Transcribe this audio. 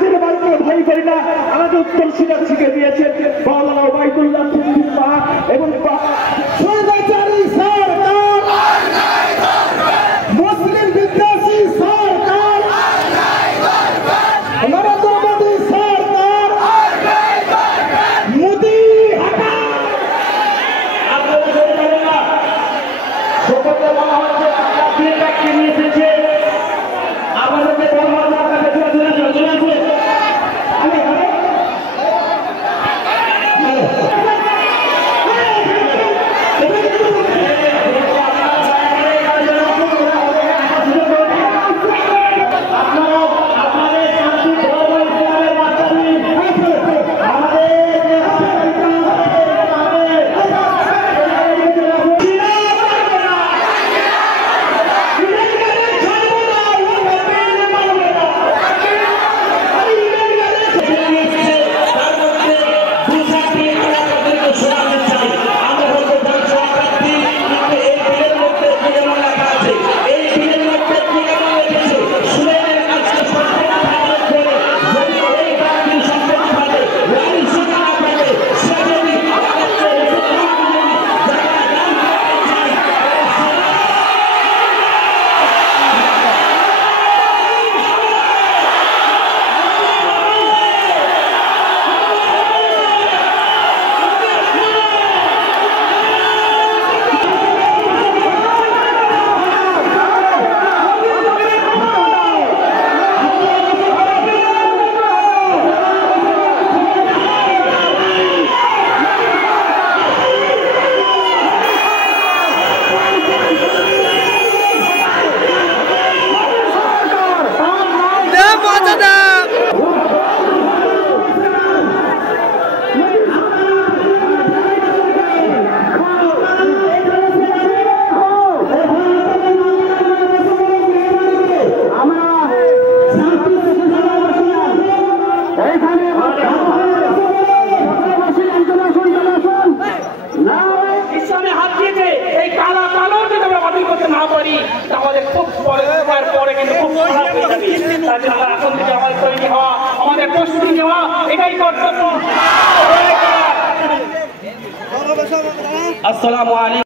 হাসিনা বাড়িতে ভয় করি না। আমাদের উত্তর শিক্ষা শিখে দিয়েছেন মাওলানা ওবায়দুল্লাহ সিদ্দিক এবং স্বৈরাচারী সরকার, মুসলিম বিদ্বেষী সরকার, নরেন্দ্র মোদী সরকার, মোদী হটা। আপনারা জানেন না সকলকে বলা হচ্ছে আপনারা বিলটাকে নিয়ে এসেছে, আমাদেরকে বলা হচ্ছে আপনারা চলে আসবে। আমাদের প্রস্তুতি নেওয়া এটাই কর্তব্য। আসসালামু আলাইকুম।